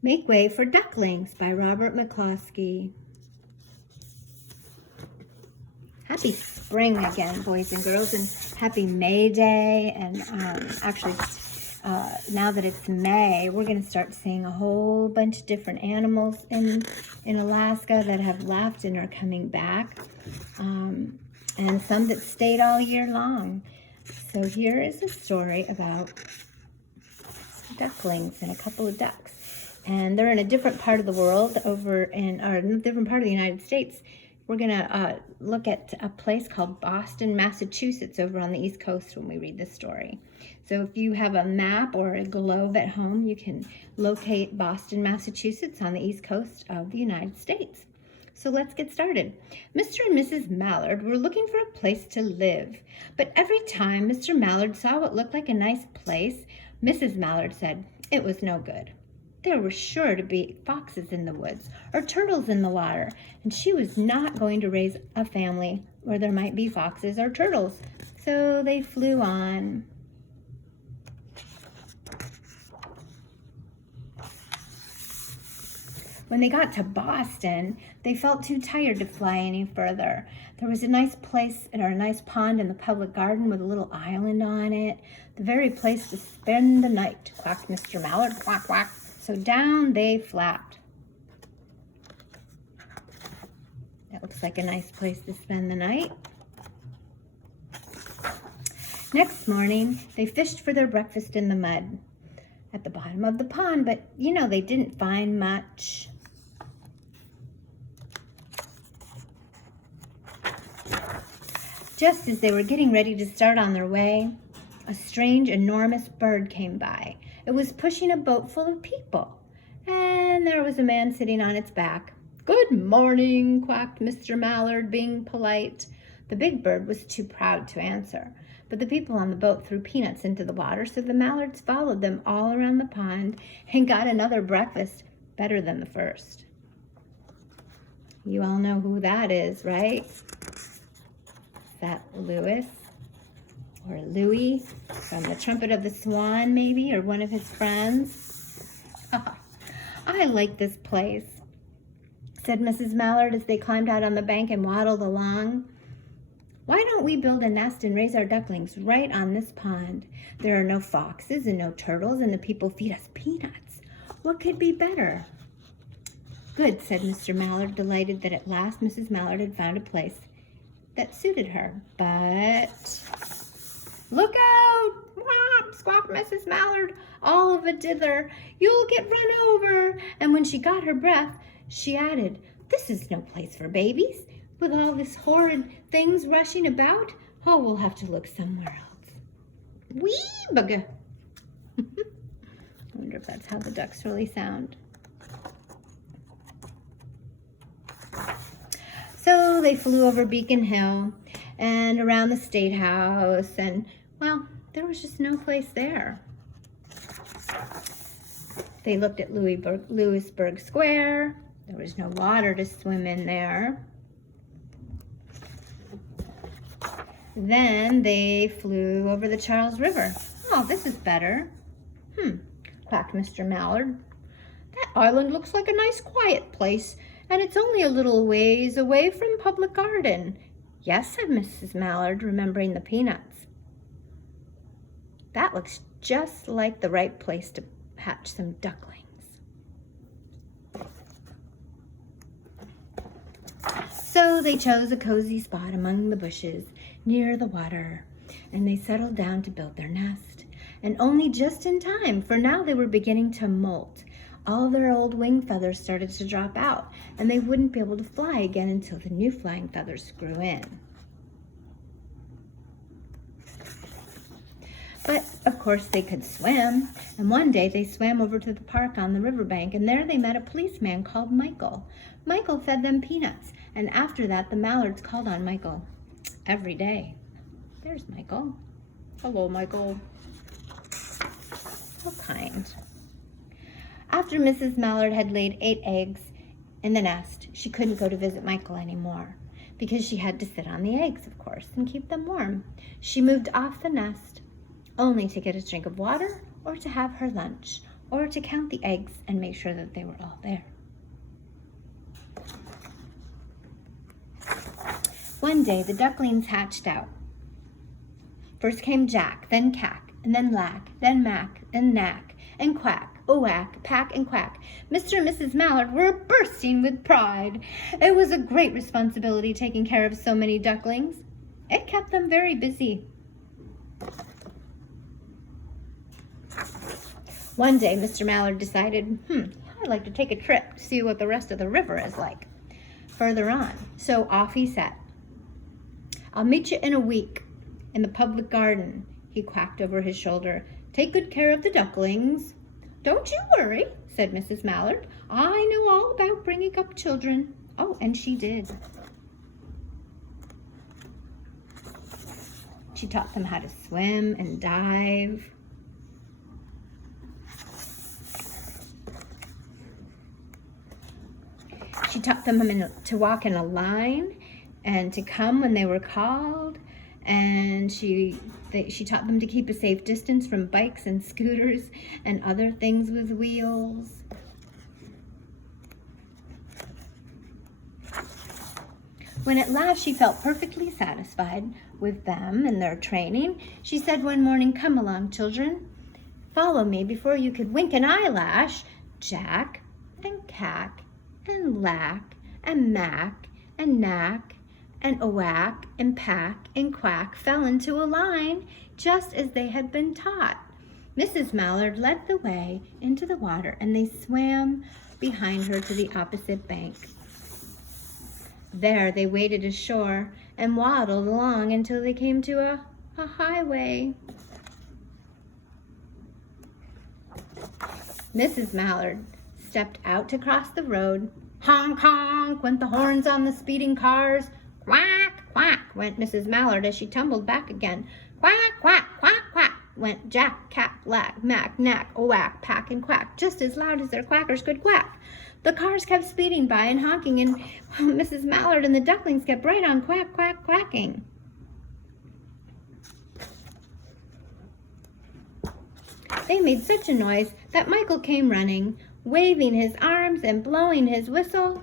Make Way for Ducklings by Robert McCloskey. Happy spring again, boys and girls, and happy May Day. And actually, now that it's May, we're going to start seeing a whole bunch of different animals in Alaska that have left and are coming back, and some that stayed all year long. So here is a story about some ducklings and a couple of ducks. And they're in a different part of the world or in a different part of the United States. We're going to look at a place called Boston, Massachusetts over on the East Coast when we read this story. So if you have a map or a globe at home, you can locate Boston, Massachusetts on the East Coast of the United States. So let's get started. Mr. and Mrs. Mallard were looking for a place to live. But every time Mr. Mallard saw what looked like a nice place, Mrs. Mallard said it was no good. There were sure to be foxes in the woods or turtles in the water, and she was not going to raise a family where there might be foxes or turtles. So they flew on. When they got to Boston, they felt too tired to fly any further. There was a nice place or a nice pond in the public garden with a little island on it. The very place to spend the night, quacked Mr. Mallard, quack, quack. So down they flapped. That looks like a nice place to spend the night. Next morning, they fished for their breakfast in the mud at the bottom of the pond, but they didn't find much. Just as they were getting ready to start on their way, a strange, enormous bird came by. It was pushing a boat full of people, and there was a man sitting on its back. "Good morning," quacked Mr. Mallard, being polite. The big bird was too proud to answer, but the people on the boat threw peanuts into the water, so the Mallards followed them all around the pond and got another breakfast better than the first. You all know who that is, right? Is that Louis? Or Louis from The Trumpet of the Swan, maybe, or one of his friends. I like this place, said Mrs. Mallard as they climbed out on the bank and waddled along. Why don't we build a nest and raise our ducklings right on this pond? There are no foxes and no turtles, and the people feed us peanuts. What could be better? Good, said Mr. Mallard, delighted that at last Mrs. Mallard had found a place that suited her. But look out! Whop! Squawked Mrs. Mallard, all of a dither. You'll get run over. And when she got her breath, she added, this is no place for babies. With all this horrid things rushing about, we'll have to look somewhere else. Wee bugger. I wonder if that's how the ducks really sound. So they flew over Beacon Hill and around the State House, and, well, there was just no place there. They looked at Louisburg Square. There was no water to swim in there. Then they flew over the Charles River. Oh, this is better. Quacked Mr. Mallard. That island looks like a nice quiet place, and it's only a little ways away from Public Garden. Yes, said Mrs. Mallard, remembering the peanuts. That looks just like the right place to hatch some ducklings. So they chose a cozy spot among the bushes near the water, and they settled down to build their nest. And only just in time, for now they were beginning to molt. All their old wing feathers started to drop out, and they wouldn't be able to fly again until the new flying feathers grew in. But, of course, they could swim, and one day they swam over to the park on the riverbank, and there they met a policeman called Michael. Michael fed them peanuts, and after that the Mallards called on Michael every day. There's Michael. Hello, Michael. So kind. After Mrs. Mallard had laid 8 eggs in the nest, she couldn't go to visit Michael anymore because she had to sit on the eggs, of course, and keep them warm. She moved off the nest only to get a drink of water or to have her lunch. or to count the eggs and make sure that they were all there. One day, the ducklings hatched out. First came Jack, then Cack, and then Lack, then Mack, and Knack, and Quack, Oack, Pack, and Quack. Mr. and Mrs. Mallard were bursting with pride. It was a great responsibility taking care of so many ducklings. It kept them very busy. One day, Mr. Mallard decided, I'd like to take a trip to see what the rest of the river is like further on. So off he set. I'll meet you in a week in the public garden, he quacked over his shoulder. Take good care of the ducklings. Don't you worry, said Mrs. Mallard. I know all about bringing up children. Oh, and she did. She taught them how to swim and dive. She taught them to walk in a line and to come when they were called. And she taught them to keep a safe distance from bikes and scooters and other things with wheels. When at last she felt perfectly satisfied with them and their training, she said one morning, "Come along, children. Follow me before you could wink an eyelash." Jack and Cack and Lack and Mack and Knack and Oack and Pack and Quack fell into a line just as they had been taught. Mrs. Mallard led the way into the water and they swam behind her to the opposite bank. There they waded ashore and waddled along until they came to a highway. Mrs. Mallard stepped out to cross the road. Honk, honk went the horns on the speeding cars. Quack, quack went Mrs. Mallard as she tumbled back again. Quack, quack, quack, quack went Jack, Cack, Lack, Mack, Knack, Oack, Pack, and Quack, just as loud as their quackers could quack. The cars kept speeding by and honking, and Mrs. Mallard and the ducklings kept right on quack, quack, quacking. They made such a noise that Michael came running, waving his arms and blowing his whistle.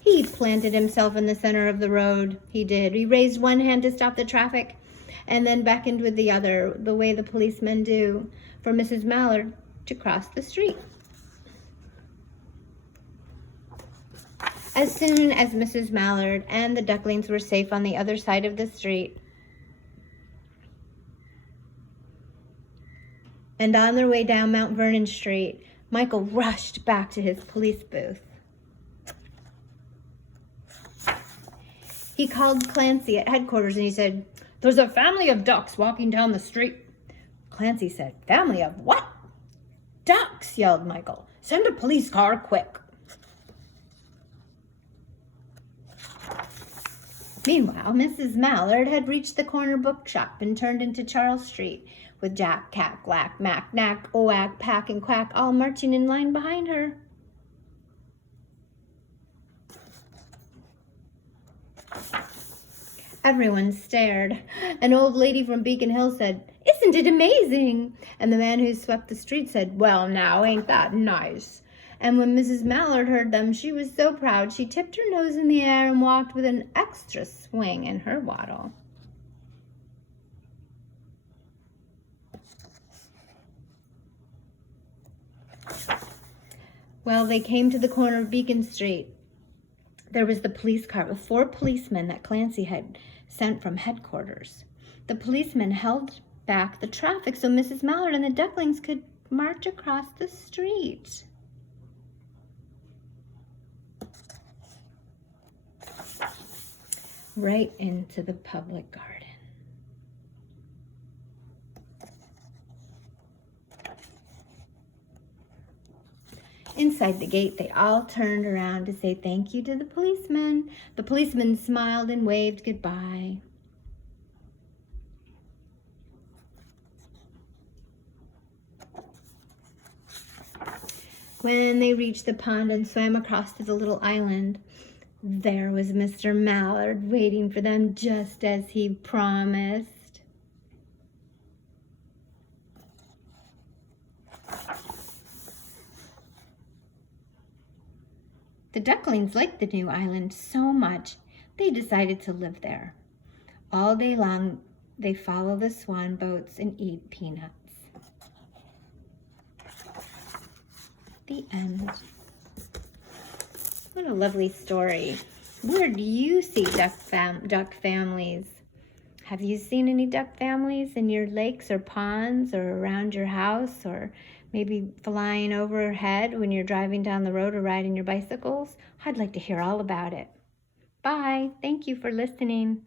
He planted himself in the center of the road. He did. He raised one hand to stop the traffic and then beckoned with the other, the way the policemen do, for Mrs. Mallard to cross the street. As soon as Mrs. Mallard and the ducklings were safe on the other side of the street and on their way down Mount Vernon Street, Michael rushed back to his police booth. He called Clancy at headquarters and he said, "There's a family of ducks walking down the street." Clancy said, "Family of what?" "Ducks," yelled Michael. "Send a police car quick." Meanwhile, Mrs. Mallard had reached the corner bookshop and turned into Charles Street with Jack, Cack, Lack, Mack, Knack, Oack, Pack, and Quack all marching in line behind her. Everyone stared. An old lady from Beacon Hill said, "Isn't it amazing?" And the man who swept the street said, "Well, now, ain't that nice?" And when Mrs. Mallard heard them, she was so proud she tipped her nose in the air and walked with an extra swing in her waddle. Well, they came to the corner of Beacon Street. There was the police car with 4 policemen that Clancy had sent from headquarters. The policemen held back the traffic so Mrs. Mallard and the ducklings could march across the street. Right into the public garden. Inside the gate, they all turned around to say thank you to the policeman. The policeman smiled and waved goodbye. When they reached the pond and swam across to the little island, There was Mr. Mallard waiting for them just as he promised. The ducklings liked the new island so much, they decided to live there. All day long, they follow the swan boats and eat peanuts. The end. What a lovely story. Where do you see duck families? Have you seen any duck families in your lakes or ponds or around your house, or maybe flying overhead when you're driving down the road or riding your bicycles? I'd like to hear all about it. Bye. Thank you for listening.